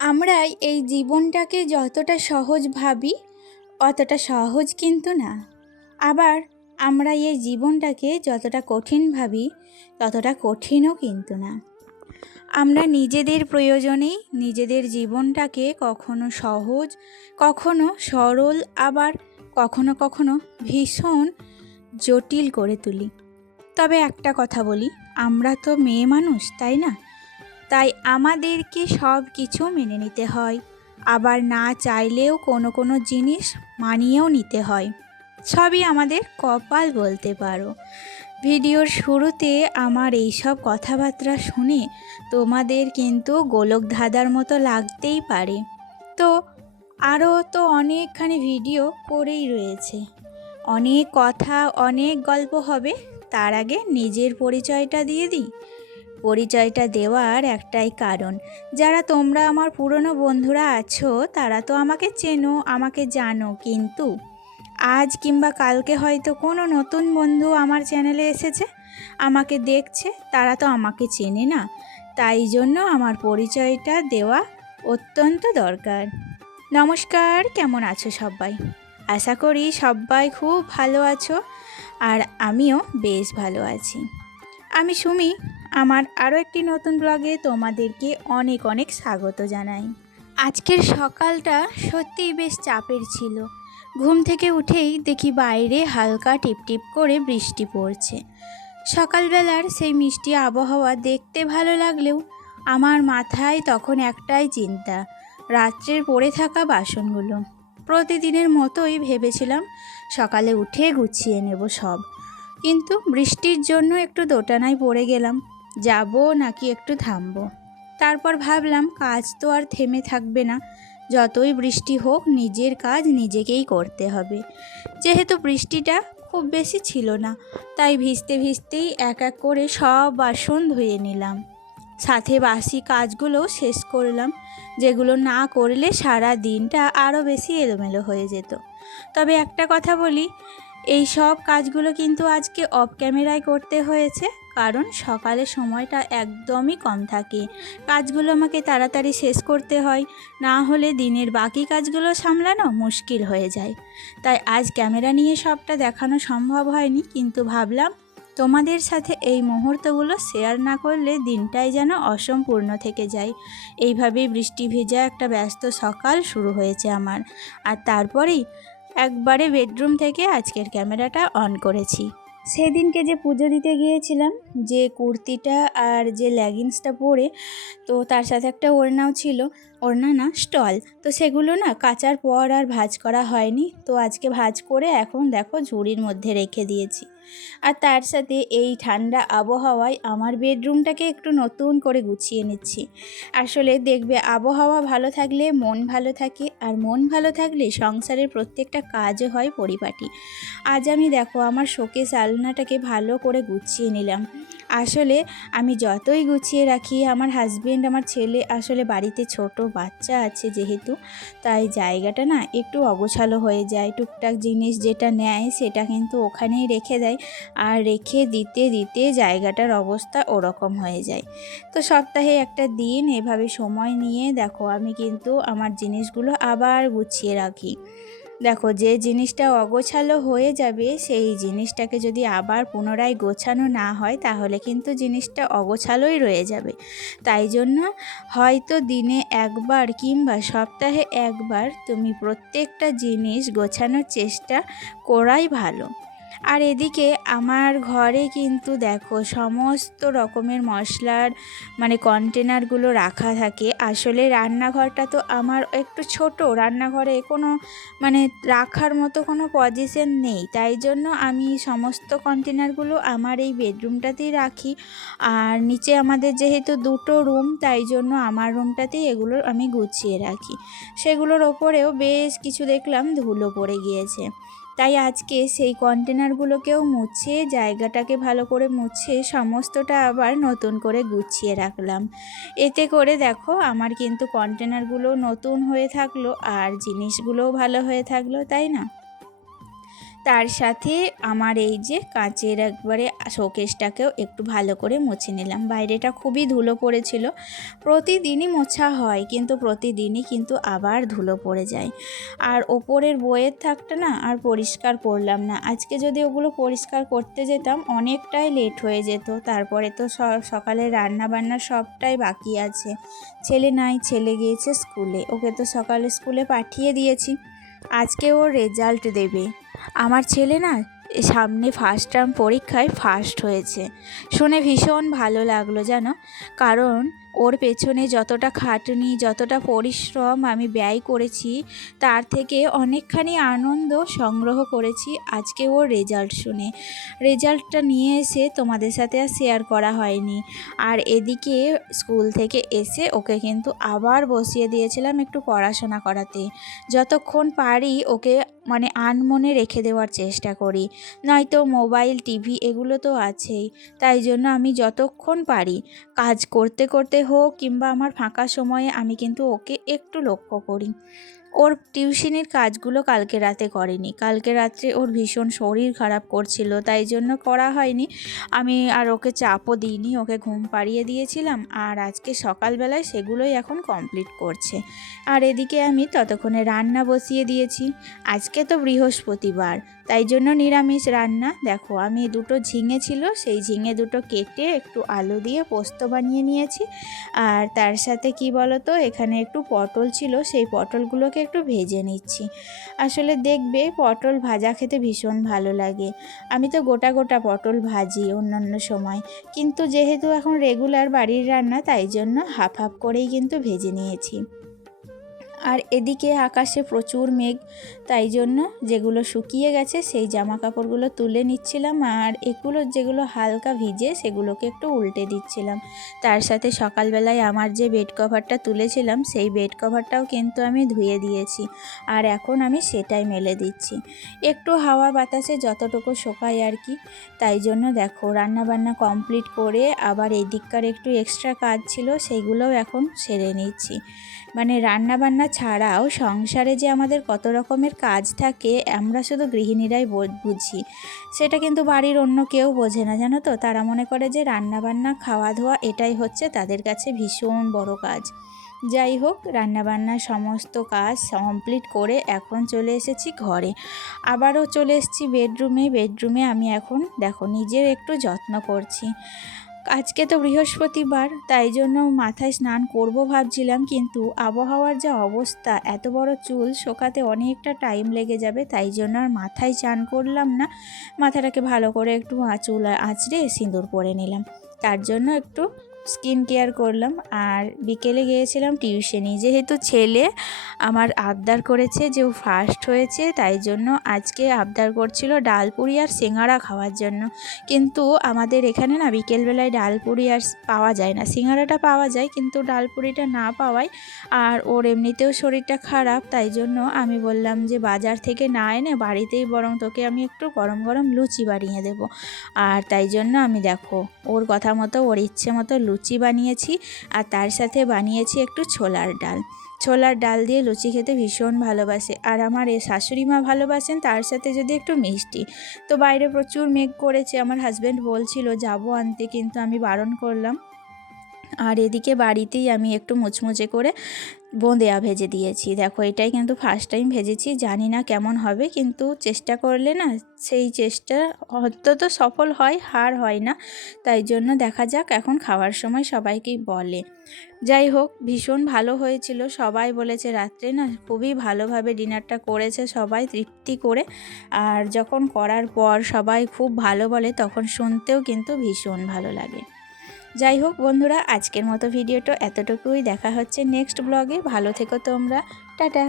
আমরা এই জীবনটাকে যতটা সহজ ভাবি অতটা সহজ কিন্তু না। আবার আমরা এই জীবনটাকে যতটা কঠিন ভাবি ততটা কঠিনও কিন্তু না। আমরা নিজেদের প্রয়োজনেই নিজেদের জীবনটাকে কখনো সহজ, কখনো সরল, আবার কখনো কখনো ভীষণ জটিল করে তুলি। তবে একটা কথা বলি, আমরা তো মেয়ে মানুষ, তাই না? তাই আমাদেরকে সব কিছু মেনে নিতে হয়, আবার না চাইলেও কোনো কোনো জিনিস মানিয়েও নিতে হয়। সবই আমাদের কপাল বলতে পারো। ভিডিওর শুরুতে আমার এইসব কথাবার্তা শুনে তোমাদের কিন্তু গোলক ধাঁধার মতো লাগতেই পারে। তো আরও তো অনেকখানি ভিডিও করেই রয়েছে, অনেক কথা, অনেক গল্প হবে। তার আগে নিজের পরিচয়টা দিয়ে দিই। পরিচয়টা দেওয়ার একটাই কারণ, যারা তোমরা আমার পুরনো বন্ধুরা আছো তারা তো আমাকে চেনো, আমাকে জানো, কিন্তু আজ কিংবা কালকে হয়তো কোনো নতুন বন্ধু আমার চ্যানেলে এসেছে, আমাকে দেখছে, তারা তো আমাকে চেনে না। তাই জন্য আমার পরিচয়টা দেওয়া অত্যন্ত দরকার। নমস্কার, কেমন আছো সবাই? আশা করি সবাই খুব ভালো আছো, আর আমিও বেশ ভালো আছি। আমি সুমি, আমার আরও একটি নতুন ব্লগে তোমাদেরকে অনেক অনেক স্বাগত জানাই। আজকের সকালটা সত্যিই বেশ চাপের ছিল। ঘুম থেকে উঠেই দেখি বাইরে হালকা টিপটিপ করে বৃষ্টি পড়ছে। সকালবেলার সেই মিষ্টি আবহাওয়া দেখতে ভালো লাগলেও আমার মাথায় তখন একটাই চিন্তা, রাত্রের পড়ে থাকা বাসনগুলো। প্রতিদিনের মতোই ভেবেছিলাম সকালে উঠে গুছিয়ে নেব সব, কিন্তু বৃষ্টির জন্য একটু দোটানায় পড়ে গেলাম, যাব নাকি একটু থামবো। তারপর ভাবলাম কাজ তো আর থেমে থাকবে না, যতই বৃষ্টি হোক নিজের কাজ নিজেকেই করতে হবে। যেহেতু বৃষ্টিটা খুব বেশি ছিল না, তাই ভিজতে ভিজতেই এক এক করে সব বাসন ধুয়ে নিলাম, সাথে বাসি কাজগুলোও শেষ করলাম, যেগুলো না করলে সারা দিনটা আরও বেশি এলোমেলো হয়ে যেত। তবে একটা কথা বলি, এই সব কাজগুলো কিন্তু আজকে অফ ক্যামেরায় করতে হয়েছে, কারণ সকালে সময়টা একদমই কম থাকে। কাজগুলো আমাকে তাড়াতাড়ি শেষ করতে হয়, না হলে দিনের বাকি কাজগুলো সামলানো মুশকিল হয়ে যায়। তাই আজ ক্যামেরা নিয়ে সবটা দেখানো সম্ভব হয়নি, কিন্তু ভাবলাম তোমাদের সাথে এই মুহূর্তগুলো শেয়ার না করলে দিনটাই যেন অসম্পূর্ণ থেকে যায়। এইভাবেই বৃষ্টি ভেজা একটা ব্যস্ত সকাল শুরু হয়েছে আমার। আর তারপরেই একবারে বেডরুম থেকে আজকের ক্যামেরাটা অন করেছি। সেদিনকে যে পুজো দিতে গিয়েছিলাম, যে কুর্তিটা আর যে লেগিংসটা পরে, তো তার সাথে একটা ওড়নাও ছিল, ওড়না না স্টল, তো সেগুলো না কাচার পর আর ভাঁজ করা হয়নি, তো আজকে ভাঁজ করে এখন দেখো ঝুড়ির মধ্যে রেখে দিয়েছি। আর তার সাথে এই ঠান্ডা আবহাওয়ায় আমার বেডরুমটাকে একটু নতুন করে গুছিয়ে নিচ্ছি। আসলে দেখবে, আবহাওয়া ভালো থাকলে মন ভালো থাকে, আর মন ভালো থাকলে সংসারের প্রত্যেকটা কাজও হয় পরিপাটি। আজ আমি দেখো আমার শোকেস আলনাটাকে ভালো করে গুছিয়ে নিলাম। আসলে আমি যতই গুছিয়ে রাখি, আমার হাজবেন্ড, আমার ছেলে, আসলে বাড়িতে ছোট বাচ্চা আছে যেহেতু, তাই জায়গাটা না একটু অগোছালো হয়ে যায়। টুকটাক জিনিস যেটা নেয় সেটা কিন্তু ওখানেই রেখে দেয়, আর রেখে দিতে দিতে জায়গাটার অবস্থা ওরকম হয়ে যায়। তো সপ্তাহে একটা দিন এভাবে সময় নিয়ে দেখো আমি কিন্তু আমার জিনিসগুলো আবার গুছিয়ে রাখি। দেখো, যে জিনিসটা অগোছালো হয়ে যাবে সেই জিনিসটাকে যদি আবার পুনরায় গোছানো না হয় তাহলে কিন্তু জিনিসটা অগোছালোই রয়ে যাবে। তাই জন্য হয়তো দিনে একবার কিংবা সপ্তাহে একবার তুমি প্রত্যেকটা জিনিস গোছানোর চেষ্টা করাই ভালো। আর এদিকে আমার ঘরে কিন্তু দেখো সমস্ত রকমের মশলার কন্টেনারগুলো রাখা থাকে। আসলে রান্নাঘরটা তো আমার একটু ছোট, রান্নাঘরে কোনো রাখার মতো কোনো পজিশন নেই, তাই জন্য আমি সমস্ত কন্টেনারগুলো আমার এই বেডরুমটাতেই রাখি। আর নিচে আমাদের যেহেতু দুটো রুম, তাই জন্য আমার রুমটাতেই এগুলো আমি গুছিয়ে রাখি। সেগুলোর ওপরেও বেশ কিছু দেখলাম ধুলো পড়ে গিয়েছে, তাই আজকে সেই কন্টেনারগুলোকেও মুছে, জায়গাটাকে ভালো করে মুছে সমস্তটা আবার নতুন করে গুছিয়ে রাখলাম। এতে করে দেখো আমার কিন্তু কন্টেনারগুলো নতুন হয়ে থাকলো আর জিনিসগুলোও ভালো হয়ে থাকলো, তাই না? তার সাথে আমার এই যে কাঁচের একবারে শোকেসটাকেও একটু ভালো করে মুছে নিলাম। বাইরেটা খুবই ধুলো পড়েছিল, প্রতিদিনই মোছা হয় কিন্তু প্রতিদিনই কিন্তু আবার ধুলো পড়ে যায়। আর ওপরের বইয়ের থাকটা না আর পরিষ্কার করলাম না। আজকে যদি ওগুলো পরিষ্কার করতে যেতাম অনেকটাই লেট হয়ে যেত। তারপরে তো সকালে রান্না বান্না সবটাই বাকি আছে। ছেলে নাই, ছেলে গিয়েছে স্কুলে, ওকে তো সকালে স্কুলে পাঠিয়ে দিয়েছি। আজকে ও রেজাল্ট দেবে। আমার ছেলে না সামনে ফার্স্ট টার্ম পরীক্ষায় ফার্স্ট হয়েছে, শুনে ভীষণ ভালো লাগলো জানো। কারণ ওর পেছনে যতটা খাটুনি, যতটা পরিশ্রম আমি ব্যয় করেছি তার থেকে অনেকখানি আনন্দ সংগ্রহ করেছি আজকে ওর রেজাল্ট শুনে। রেজাল্টটা নিয়ে এসে তোমাদের সাথে আর শেয়ার করা হয়নি। আর এদিকে স্কুল থেকে এসে ওকে কিন্তু আবার বসিয়ে দিয়েছিলাম একটু পড়াশোনা করাতে। যতক্ষণ পারি ওকে আনমনে রেখে দেওয়ার চেষ্টা করি, নয়তো মোবাইল টিভি এগুলো তো আছেই। তাই জন্য আমি যতক্ষণ পারি কাজ করতে করতে হোক কিংবা আমার ফাঁকা সময়ে আমি কিন্তু ওকে একটু লক্ষ্য করি। ওর টিউশনির কাজগুলো কালকে রাতে করেনি। কালকে রাত্রে ওর ভীষণ শরীর খারাপ করছিল, তাই জন্য করা হয়নি। আমি আর ওকে চাপও দিইনি, ওকে ঘুম পাড়িয়ে দিয়েছিলাম। আর আজকে সকালবেলায় সেগুলোই এখন কমপ্লিট করছে। আর এদিকে আমি ততক্ষণে রান্না বসিয়ে দিয়েছি। আজকে তো বৃহস্পতিবার, তাই জন্য নিরামিষ রান্না। দেখো আমি দুটো ঝিঙে ছিল, সেই ঝিঙে দুটো কেটে একটু আলু দিয়ে পোস্ত বানিয়ে নিয়েছি। আর তার সাথে কি বলো তো, এখানে একটু পটল ছিল, সেই পটলগুলোকে একটু ভেজে নিচ্ছি। আসলে দেখবে পটল ভাজা খেতে ভীষণ ভালো লাগে। আমি তো গোটা গোটা পটল ভাজি অন্যান্য সময়, কিন্তু যেহেতু এখন রেগুলার বাড়ির রান্না তাই জন্য হাফ হাফ করেই কিন্তু ভেজে নিয়েছি। আর এদিকে আকাশে প্রচুর মেঘ, তাই জন্য যেগুলো শুকিয়ে গেছে সেই জামা কাপড়গুলো তুলে নিচ্ছিলাম। আর এগুলো যেগুলো হালকা ভিজে সেগুলোকে একটু উল্টে দিচ্ছিলাম। তার সাথে সকালবেলায় আমার যে বেড কভারটা তুলেছিলাম সেই বেড কভারটাও কিন্তু আমি ধুয়ে দিয়েছি। আর এখন আমি সেটাই মেলে দিচ্ছি, একটু হাওয়া বাতাসে যতটুকু শোকায় আর কি। তাই জন্য দেখো রান্নাবান্না কমপ্লিট করে আবার এই দিককার একটু এক্সট্রা কাজ ছিল সেইগুলোও এখন সেরে নিচ্ছি। রান্নাবান্না ছাড়াও সংসারে যে আমাদের কত রকমের কাজ থাকে আমরা শুধু গৃহিণীরাই বুঝি, সেটা কিন্তু বাড়ির অন্য কেউ বোঝে না জানো তো। তারা মনে করে যে রান্নাবান্না খাওয়া ধোয়া এটাই হচ্ছে তাদের কাছে ভীষণ বড় কাজ। যাই হোক, রান্নাবান্নার সমস্ত কাজ কমপ্লিট করে এখন চলে এসেছি ঘরে। আবারও চলে এসেছি বেডরুমে আমি এখন দেখো নিজের একটু যত্ন করছি। আজকে তো বৃহস্পতিবার, তাই জন্য মাথায় স্নান করব ভাবছিলাম, কিন্তু আবহাওয়ার যা অবস্থা এত বড় চুল শোকাতে অনেকটা টাইম লেগে যাবে, তাই জন্য আর মাথায় স্নান করলাম না। মাথাটাকে ভালো করে একটু চুল আঁচড়ে সিঁদুর পরে নিলাম, তার জন্য একটু স্কিন কেয়ার করলাম। আর বিকেলে গিয়েছিলাম টিউশনি, যেহেতু ছেলে আমার আবদার করেছে যে ও ফার্স্ট হয়েছে, তাই জন্য আজকে আবদার করছিল ডালপুরি আর সিঙ্গাড়া খাওয়ার জন্য। কিন্তু আমাদের এখানে না বিকেলবেলায় ডালপুরি আর পাওয়া যায় না, সিঙ্গাড়াটা পাওয়া যায় কিন্তু ডালপুরিটা না পাওয়ায় আর ওর এমনিতেও শরীরটা খারাপ, তাই জন্য আমি বললাম যে বাজার থেকে না এনে বাড়িতেই বরং তোকে আমি একটু গরম গরম লুচি বানিয়ে দেবো। আর তাই জন্য আমি দেখো ওর কথা মতো ওর ইচ্ছে মতো লুচি বানিয়েছি। আর তার সাথে বানিয়েছি একটু ছোলার ডাল দিয়ে লুচি খেতে ভীষণ ভালোবাসে। আর আমার শাশুড়ি মা ভালোবাসেন, তার সাথে যদি একটু মিষ্টি। তো বাইরে প্রচুর মেঘ করেছে, আমার হাজব্যান্ড বলছিল যাবো আনতে, কিন্তু আমি বারণ করলাম। আর এদিকে বাড়িতেই আমি একটু মুচমুচে করে বোঁদেয়া ভেজে দিয়েছি। দেখো এটাই কিন্তু ফার্স্ট টাইম ভেজেছি, জানি না কেমন হবে, কিন্তু চেষ্টা করলে না সেই চেষ্টা অন্তত সফল হয়, হার হয় না। তাই জন্য দেখা যাক, এখন খাওয়ার সময় সবাইকেই বলে। যাই হোক, ভীষণ ভালো হয়েছিল, সবাই বলেছে রাত্রে না খুবই ভালোভাবে ডিনারটা করেছে সবাই তৃপ্তি করে। আর যখন করার পর সবাই খুব ভালো বলে তখন শুনতেও কিন্তু ভীষণ ভালো লাগে। যাই হোক বন্ধুরা, আজকের মতো ভিডিওটা এতটুকুই, দেখা হচ্ছে নেক্সট ব্লগে। ভালো থেকো তোমরা, টাটা।